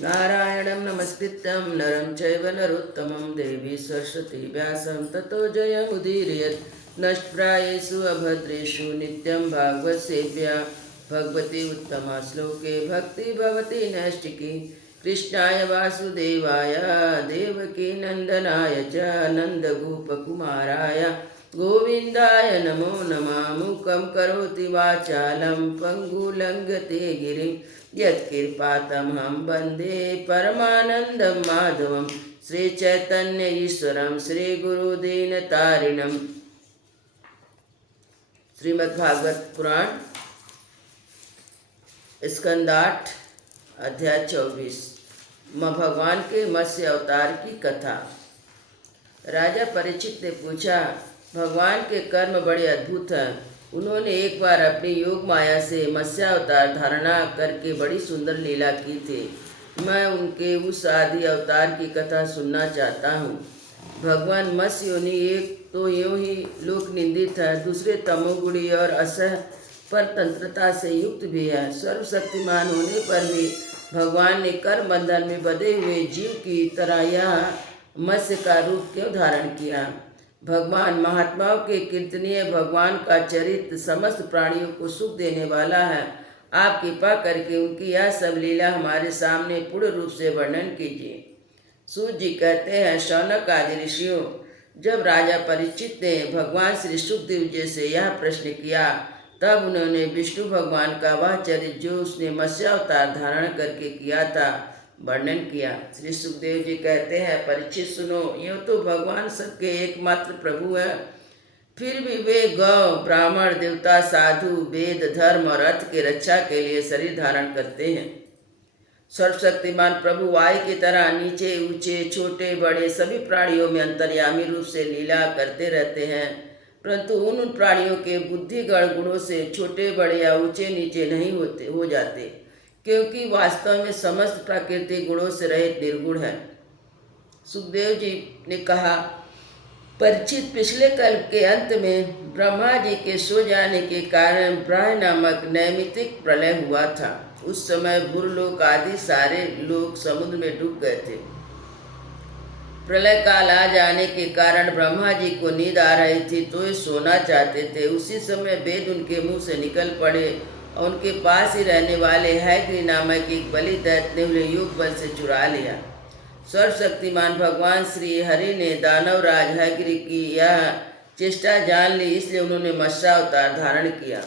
नारायणं नमस्कृत्यं नरं चैव नरोत्तमं देवी सरस्वती व्यासं ततो जयमुदीरयेत् नष्टप्रायेषु अभद्रेषु नित्यं भागवत सेव्या भगवती उत्तमा श्लोके भक्ति भवति नैष्टिकी कृष्णाय वासुदेवाय देवकी नंदनाय च नन्दगोपकुमाराय गोविन्दाय नमो नमः मूकं करोति वाचालं पङ्गुलङ्घते गिरिं यत्कृपातमहं वन्दे परमानन्दं माधवं श्रीचैतन्य ईश्वरं श्रीगुरुदीनतारिणं। श्रीमद्भागवत पुराण स्कंद 8 अध्याय 24 माँ भगवान के मत्स्य अवतार की कथा। राजा परीक्षित ने पूछा, भगवान के कर्म बड़े अद्भुत हैं। उन्होंने एक बार अपनी योग माया से मत्स्यावतार धारणा करके बड़ी सुंदर लीला की थी। मैं उनके उस आदि अवतार की कथा सुनना चाहता हूँ। भगवान मत्स्य योनि एक तो यूँ ही लोक निंदित है, दूसरे तमोगुणी और असह परतंत्रता से युक्त भी है। सर्वशक्तिमान होने पर भी भगवान ने कर्म बंधन में बंधे हुए जीव की तरह यह मत्स्य का रूप क्यों धारण किया। भगवान महात्माओं के कीर्तनीय भगवान का चरित्र समस्त प्राणियों को सुख देने वाला है। आप कृपा करके उनकी यह सब लीला हमारे सामने पूर्ण रूप से वर्णन कीजिए। सूत जी कहते हैं, शौनक आदि ऋषियों, जब राजा परीक्षित ने भगवान श्री सुखदेव जी से यह प्रश्न किया, तब उन्होंने विष्णु भगवान का वह चरित्र जो उसने मत्स्यावतार धारण करके किया था वर्णन किया। श्री सुखदेव जी कहते हैं, परीक्षित सुनो, यूँ तो भगवान सबके एकमात्र प्रभु हैं, फिर भी वे गौ ब्राह्मण देवता साधु वेद धर्म और अर्थ की रक्षा के लिए शरीर धारण करते हैं। सर्वशक्तिमान प्रभु वायु की तरह नीचे ऊंचे छोटे बड़े सभी प्राणियों में अंतर्यामी रूप से लीला करते रहते हैं, परंतु उन प्राणियों के बुद्धिगण गुणों से छोटे बड़े या ऊंचे नीचे नहीं हो जाते, क्योंकि वास्तव में समस्त प्राकृतिक गुणों से रहित निर्गुण है। सुखदेव जी ने कहा, परीक्षित, पिछले कल्प के अंत में ब्रह्मा जी के सो जाने के कारण ब्राह्य नामक नैमितिक प्रलय हुआ था। उस समय भूरलोक आदि सारे लोग समुद्र में डूब गए थे। प्रलय काल आ जाने के कारण ब्रह्मा जी को नींद आ रही थी, तो ये सोना चाहते थे। उसी समय वेद उनके मुंह से निकल पड़े और उनके पास ही रहने वाले हैग्री नामक एक बलि दैत्य ने उन्हें योग बल से चुरा लिया। सर्वशक्तिमान भगवान श्री हरि ने दानवराज हैग्री की यह चेष्टा जान ली, इसलिए उन्होंने मत्स्यावतार धारण किया।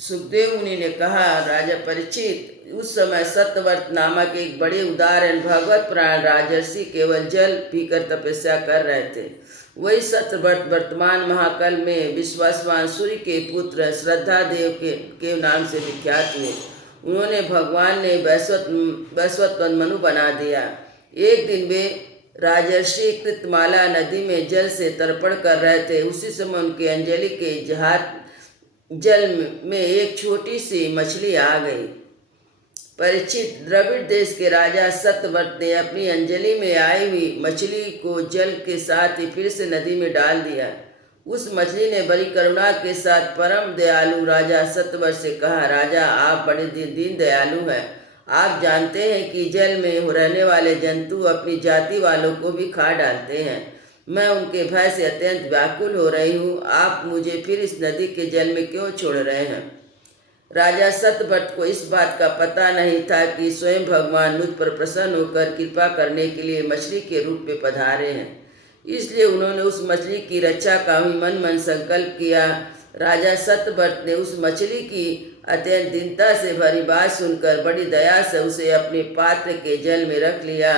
सुखदेव मुनि ने कहा, राजा परीक्षित, उस समय सत्यव्रत नामक एक बड़े उदार भगवत प्राण राजर्षि केवल जल पीकर तपस्या कर रहे थे। वही सत्यव्रत वर्तमान महाकाल में विश्वासवान सूर्य के पुत्र श्रद्धा देव के नाम से विख्यात हुए। उन्होंने भगवान ने वैश्वत मनु बना दिया। एक दिन वे राजर्षि कृतमाला नदी में जल से तर्पण कर रहे थे। उसी समय उनके अंजलि के हाथ जल में एक छोटी सी मछली आ गई। परीक्षित, द्रविड़ देश के राजा सत्यव्रत ने अपनी अंजलि में आई हुई मछली को जल के साथ ही फिर से नदी में डाल दिया। उस मछली ने बड़ी करुणा के साथ परम दयालु राजा सत्यव्रत से कहा, राजा, आप बड़े दीन दयालु हैं। आप जानते हैं कि जल में रहने वाले जंतु अपनी जाति वालों को भी खा डालते हैं। मैं उनके भय से अत्यंत व्याकुल हो रही हूँ। आप मुझे फिर इस नदी के जल में क्यों छोड़ रहे हैं। राजा सत्यव्रत को इस बात का पता नहीं था कि स्वयं भगवान मुझ पर प्रसन्न होकर कृपा करने के लिए मछली के रूप में पधारे हैं। इसलिए उन्होंने उस मछली की रक्षा का भी मन संकल्प किया। राजा सत्यव्रत ने उस मछली की अत्यंत दीनता से भरी बात सुनकर बड़ी दया से उसे अपने पात्र के जल में रख लिया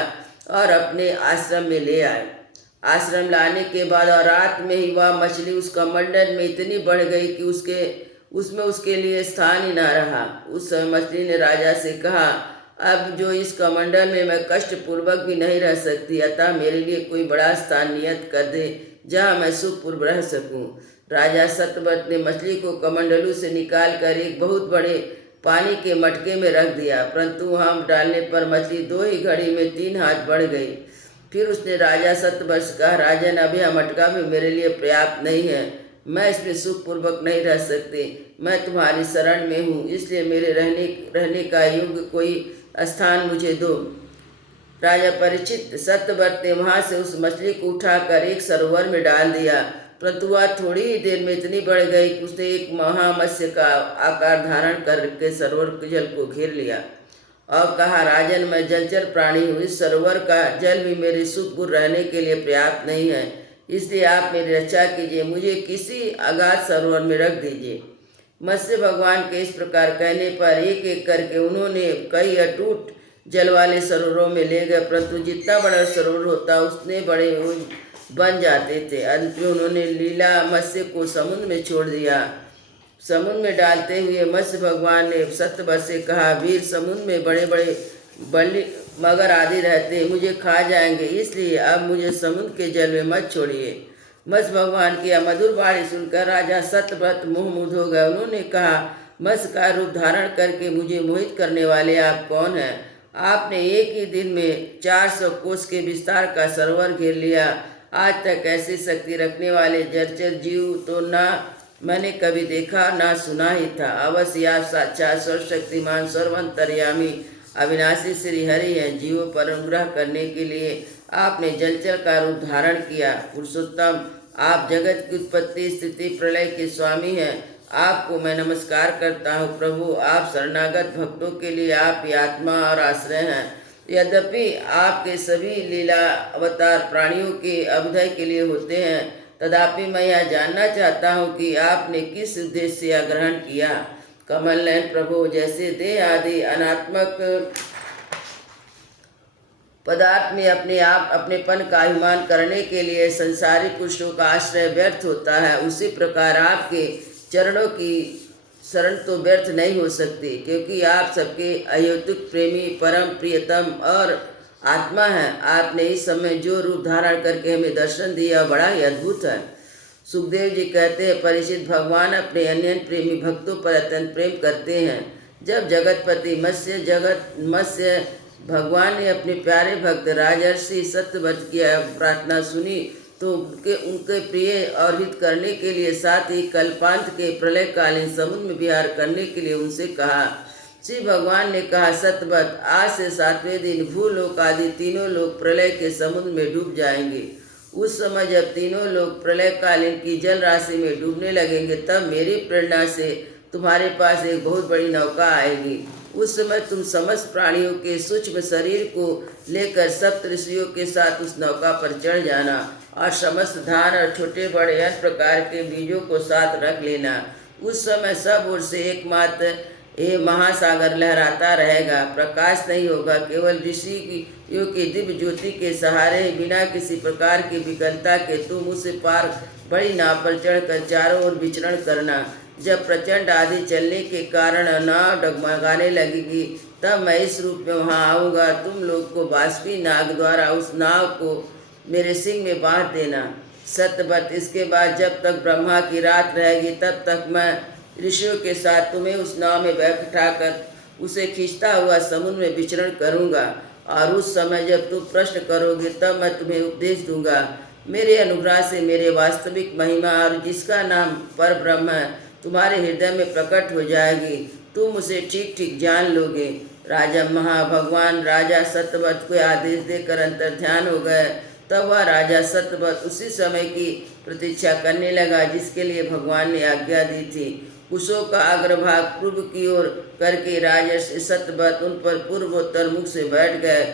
और अपने आश्रम में ले आए। आश्रम लाने के बाद और रात में ही वह मछली उस कमंडल में इतनी बढ़ गई कि उसमें उसके लिए स्थान ही न रहा। उस समय मछली ने राजा से कहा, अब जो इस कमंडल में मैं कष्ट पूर्वक भी नहीं रह सकती, अतः मेरे लिए कोई बड़ा स्थान नियत कर दे जहाँ मैं सुखपूर्व रह सकूं। राजा सत्यव्रत ने मछली को कमंडलू से निकाल कर एक बहुत बड़े पानी के मटके में रख दिया, परंतु वहाँ डालने पर मछली 2 ही घड़ी में 3 हाथ बढ़ गई। फिर उसने राजा सत्यव्रत से कहा, राजन, अब यह मटका भी मेरे लिए पर्याप्त नहीं है। मैं इसमें सुखपूर्वक नहीं रह सकती। मैं तुम्हारी शरण में हूँ, इसलिए मेरे रहने का योग्य कोई स्थान मुझे दो। राजा परीक्षित सत्यव्रत ने वहाँ से उस मछली को उठाकर एक सरोवर में डाल दिया, परंतु वह थोड़ी ही देर में इतनी बढ़ गई कि उसने एक महामत्स्य का आकार धारण करके सरोवर के जल को घेर लिया और कहा, राजन, मैं जलचर प्राणी हूँ। इस सरोवर का जल भी मेरे सुखपूर्ण रहने के लिए पर्याप्त नहीं है, इसलिए आप मेरी रक्षा कीजिए, मुझे किसी अगाध सरोवर में रख दीजिए। मत्स्य भगवान के इस प्रकार कहने पर एक एक करके उन्होंने कई अटूट जल वाले सरोवरों में ले गए, परंतु जितना बड़ा सरोवर होता उतने बड़े बन जाते थे। अंत में उन्होंने लीला मत्स्य को समुद्र में छोड़ दिया। समुद्र में डालते हुए मत्स्य भगवान ने सत्यव्रत से कहा, वीर, समुद्र में बड़े बड़े बल्ली मगर आदि रहते, मुझे खा जाएंगे, इसलिए अब मुझे समुद्र के जल में मत छोड़िए। मत्स्य भगवान की मधुर वाणी सुनकर राजा सत्यव्रत मोहमुग्ध हो गए। उन्होंने कहा, मत्स्य का रूप धारण करके मुझे मोहित करने वाले आप कौन हैं? आपने एक ही दिन में 400 कोस के विस्तार का सरोवर घेर लिया। आज तक ऐसी शक्ति रखने वाले जलचर जीव तो ना मैंने कभी देखा ना सुना ही था। अवश्य आप साक्षात सर्वशक्तिमान सर्वंतर्यामी अविनाशी श्री हरि हैं। जीवों पर अनुग्रह करने के लिए आपने जलचर का रूप धारण किया। पुरुषोत्तम, आप जगत की उत्पत्ति स्थिति प्रलय के स्वामी हैं। आपको मैं नमस्कार करता हूँ। प्रभु, आप शरणागत भक्तों के लिए आप ही आत्मा और आश्रय हैं। यद्यपि आपके सभी लीला अवतार प्राणियों के अभ्युदय के लिए होते हैं, तथापि मैं यह जानना चाहता हूँ कि आपने किस उद्देश्य से यह ग्रहण किया। कमल नयन प्रभु, जैसे देह आदि अनात्मक पदार्थ में अपने आप अपनेपन का अभिमान करने के लिए संसारी पुरुषों का आश्रय व्यर्थ होता है, उसी प्रकार आपके चरणों की शरण तो व्यर्थ नहीं हो सकती, क्योंकि आप सबके अहेतुक प्रेमी, परम प्रियतम और आत्मा हैं। आपने इस समय जो रूप धारण करके हमें दर्शन दिया बड़ा ही अद्भुत है। सुखदेव जी कहते हैं, परीक्षित, भगवान अपने अन्य प्रेमी भक्तों पर अत्यंत प्रेम करते हैं। जब जगतपति मत्स्य भगवान ने अपने प्यारे भक्त राजर्षि सत्यव्रत की प्रार्थना सुनी तो उनके प्रिय और हित करने के लिए, साथ ही कल्पांत के प्रलयकालीन समुद्र में विहार करने के लिए उनसे कहा। श्री भगवान ने कहा, सत्यव्रत, आज से 7वें दिन भूलोक आदि तीनों लोग प्रलय के समुद्र में डूब जाएंगे। उस समय जब तीनों लोग प्रलयकालीन की जल राशि में डूबने लगेंगे, तब मेरी प्रेरणा से तुम्हारे पास एक बहुत बड़ी नौका आएगी। उस समय तुम समस्त प्राणियों के सूक्ष्म शरीर को लेकर सप्त ऋषियों के साथ उस नौका पर चढ़ जाना और समस्त धान और छोटे बड़े अन्य प्रकार के बीजों को साथ रख लेना। उस समय सब ओर से एकमात्र ये महासागर लहराता रहेगा, प्रकाश नहीं होगा। केवल ऋषियों की दिव्य ज्योति के सहारे बिना किसी प्रकार की विकलता के तुम उसे पार बड़ी नाव पर चढ़कर चारों ओर विचरण करना। जब प्रचंड आंधी चलने के कारण नाव डगमगाने लगेगी, तब मैं इस रूप में वहाँ आऊँगा। तुम लोग को बाष्पी नाग द्वारा उस नाव को मेरे सिंह में बांध देना। सत्यव्रत, इसके बाद जब तक ब्रह्मा की रात रहेगी, तब तक मैं ऋषियों के साथ तुम्हें उस नाव में बैठाकर उसे खींचता हुआ समुद्र में विचरण करूँगा, और उस समय जब तुम प्रश्न करोगे तब मैं तुम्हें उपदेश दूंगा। मेरे अनुग्रह से मेरे वास्तविक महिमा और जिसका नाम पर ब्रह्म है तुम्हारे हृदय में प्रकट हो जाएगी। तुम उसे ठीक ठीक जान लोगे। राजा महाभगवान राजा सत्यव्रत को आदेश देकर अंतर्ध्यान हो गए। तब वह राजा सत्यव्रत उसी समय की प्रतीक्षा करने लगा जिसके लिए भगवान ने आज्ञा दी थी। कुशों का अग्रभाग पूर्व की ओर करके राजर्षि सत्यव्रत उन पर पूर्वोत्तर मुख से बैठ गए।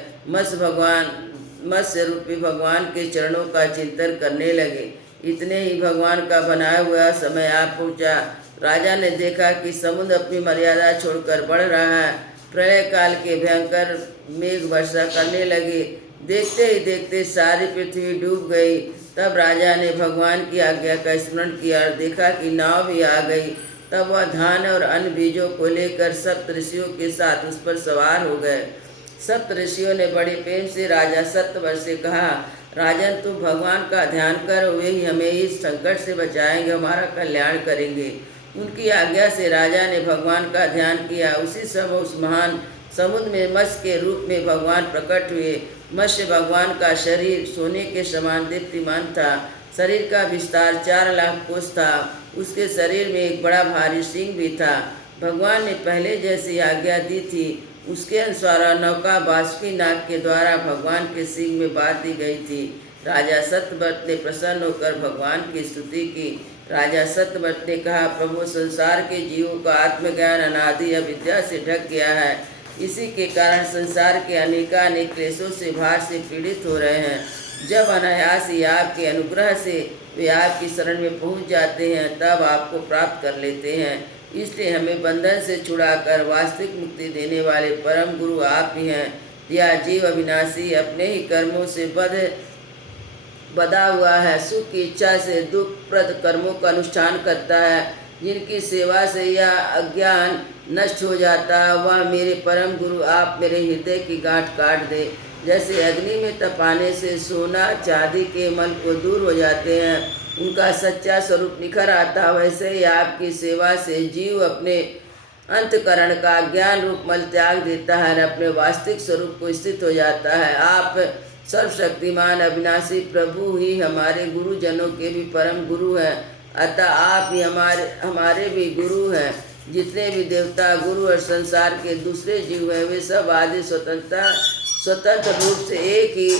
मत्स्य रूपी भगवान के चरणों का चिंतन करने लगे। इतने ही भगवान का बनाया हुआ समय आ पहुँचा। राजा ने देखा कि समुद्र अपनी मर्यादा छोड़कर बढ़ रहा है। प्रलय काल के भयंकर मेघ वर्षा करने लगे। देखते ही देखते सारी पृथ्वी डूब गई। तब राजा ने भगवान की आज्ञा का स्मरण किया और देखा कि नाव भी आ गई। तब वह धान और अन्य बीजों को लेकर सप्त ऋषियों के साथ उस पर सवार हो गए। सप्त ऋषियों ने बड़े प्रेम से राजा सत्यव्रत से कहा, राजन, तुम भगवान का ध्यान करो, वे ही हमें इस संकट से बचाएंगे, हमारा कल्याण करेंगे। उनकी आज्ञा से राजा ने भगवान का ध्यान किया। उसी समय उस महान समुद्र में मत्स्य के रूप में भगवान प्रकट हुए। मत्स्य भगवान का शरीर सोने के समान दीप्तिमान था। शरीर का विस्तार 4 लाख कोस था। उसके शरीर में एक बड़ा भारी सिंह भी था। भगवान ने पहले जैसी आज्ञा दी थी उसके अनुसार नौका बाष्पी नाग के द्वारा भगवान के सिंह में बांध दी गई थी। राजा सत्यव्रत ने प्रसन्न होकर भगवान की स्तुति की। राजा सत्यव्रत ने कहा, प्रभु, संसार के जीवों का आत्मज्ञान अनादि अविद्या से ढक गया है। इसी के कारण संसार के अनेक क्लेशों से भार से पीड़ित हो रहे हैं। जब अनायास ही आपके अनुग्रह से वे आपकी शरण में पहुंच जाते हैं तब आपको प्राप्त कर लेते हैं। इसलिए हमें बंधन से छुड़ाकर वास्तविक मुक्ति देने वाले परम गुरु आप ही हैं। यह जीव अविनाशी अपने ही कर्मों से बधा हुआ है। सुख की इच्छा से दुखप्रद कर्मों का अनुष्ठान करता है। जिनकी सेवा से यह अज्ञान नष्ट हो जाता है, वह मेरे परम गुरु आप मेरे हृदय की गांठ काट दे। जैसे अग्नि में तपाने से सोना चांदी के मल को दूर हो जाते हैं, उनका सच्चा स्वरूप निखर आता है, वैसे ही आपकी सेवा से जीव अपने अंतकरण का ज्ञान रूप मल त्याग देता है और अपने वास्तविक स्वरूप को स्थित हो जाता है। आप सर्वशक्तिमान अविनाशी प्रभु ही हमारे गुरुजनों के भी परम गुरु हैं। अतः आप ही हमारे भी गुरु हैं। जितने भी देवता, गुरु और संसार के दूसरे जीव हैं, वे सब आदि स्वतंत्र रूप से एक ही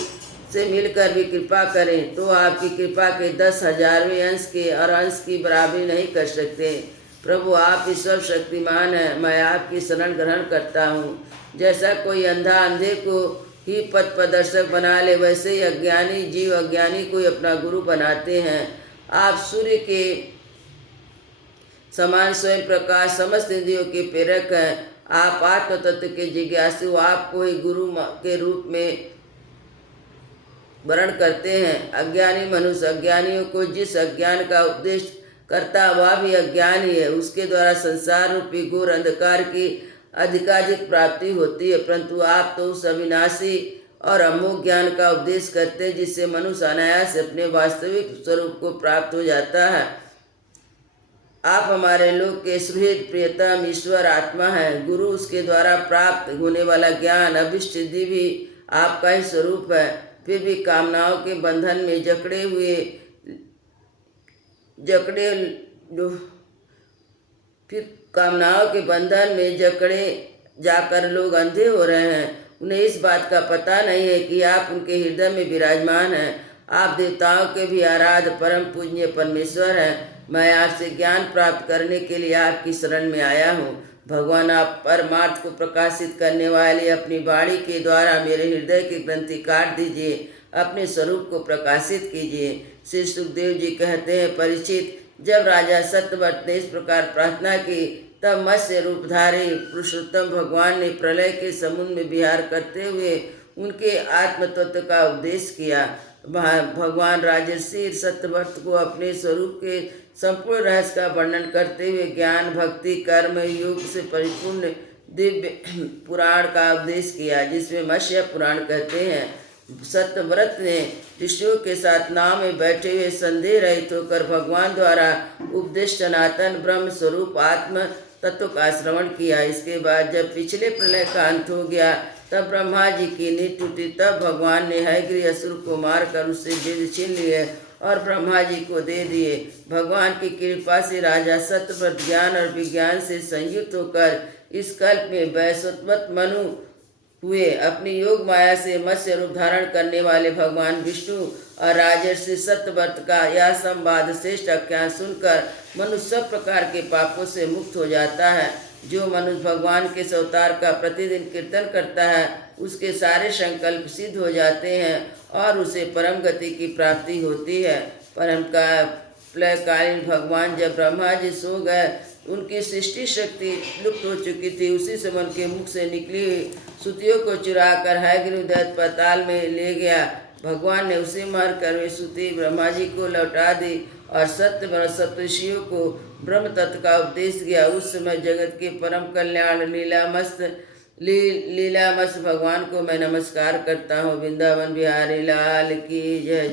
से मिलकर भी कृपा करें तो आपकी कृपा के 10,000वें अंश के और अंश की बराबरी नहीं कर सकते। प्रभु, आप ही सर्वशक्तिमान हैं। मैं आपकी शरण ग्रहण करता हूँ। जैसा कोई अंधा अंधे को ही पथ प्रदर्शक बना ले, वैसे ही अज्ञानी जीव अज्ञानी को ही अपना गुरु बनाते हैं। आप सूर्य के समान स्वयं प्रकाश समस्त इंद्रियों के प्रेरक हैं। आप आत्म तत्व के जिज्ञासु, आपको ही गुरु के रूप में वर्ण करते हैं। अज्ञानी मनुष्य अज्ञानियों को जिस अज्ञान का उपदेश करता वह भी अज्ञान ही है। उसके द्वारा संसार रूपी घोर अंधकार की अधिकाधिक प्राप्ति होती है। परंतु आप तो उस अविनाशी और अमोघ ज्ञान का उपदेश करते हैं जिससे मनुष्य अनायास अपने वास्तविक स्वरूप को प्राप्त हो जाता है। आप हमारे लोक के सुहृद प्रियतम ईश्वर आत्मा है। गुरु उसके द्वारा प्राप्त होने वाला ज्ञान अभिष्ट सिद्धि भी आपका ही स्वरूप है। फिर भी कामनाओं के बंधन में जकड़े जाकर लोग अंधे हो रहे हैं। उन्हें इस बात का पता नहीं है कि आप उनके हृदय में विराजमान हैं। आप देवताओं के भी आराध्य परम पूज्य परमेश्वर हैं। मैं आपसे ज्ञान प्राप्त करने के लिए आपकी शरण में आया हूँ। भगवान, आप परमार्थ को प्रकाशित करने वाले अपनी वाणी के द्वारा मेरे हृदय की ग्रंथि काट दीजिए, अपने स्वरूप को प्रकाशित कीजिए। श्री सुखदेव जी कहते हैं, परीक्षित, जब राजा सत्यव्रत ने इस प्रकार प्रार्थना की तब मत्स्य रूपधारी पुरुषोत्तम भगवान ने प्रलय के समुद्र में विहार करते हुए उनके आत्म तत्व का उपदेश किया। भगवान राजर्षि सत्यव्रत को अपने स्वरूप के संपूर्ण रहस्य का वर्णन करते हुए ज्ञान, भक्ति, कर्म, योग से परिपूर्ण दिव्य पुराण का उपदेश किया, जिसमें मत्स्य पुराण कहते हैं। सत्यव्रत ने ऋषियों के साथ नाव में बैठे हुए संदेह रहित होकर भगवान द्वारा उपदेश सनातन ब्रह्म स्वरूप आत्म तत्व का श्रवण किया। इसके बाद जब पिछले प्रलय का अंत हो गया तब ब्रह्मा जी की नींद टूटी। तब भगवान ने हयग्रीव असुर को मारकर उससे वेद छीन लिए और ब्रह्मा जी को दे दिए। भगवान की कृपा से राजा सत्यव्रत ज्ञान और विज्ञान से संयुक्त होकर इस कल्प में वैश्वत मनु हुए। अपनी योग माया से मत्स्य रूप धारण करने वाले भगवान विष्णु और राजर्षि सत्यव्रत का यह संवाद श्रेष्ठ आख्यान सुनकर मनुष्य सब प्रकार के पापों से मुक्त हो जाता है। जो मनुष्य भगवान के इस अवतार का प्रतिदिन कीर्तन करता है उसके सारे संकल्प सिद्ध हो जाते हैं और उसे परम गति की प्राप्ति होती है। प्रलयकालीन भगवान जब ब्रह्मा जी सो गए, उनकी सृष्टि शक्ति लुप्त हो चुकी थी। उसी समय उनके मुख से निकली हुई श्रुतियों को चुराकर हयग्रीव दैत्य पाताल में ले गया। भगवान ने उसे मारकर वे श्रुति ब्रह्मा जी को लौटा दी और सप्तऋषियों को ब्रह्म तत्व का उपदेश किया। उस समय जगत के परम कल्याण लीलामस्त भगवान को मैं नमस्कार करता हूँ। वृंदावन बिहारी लाल की जय।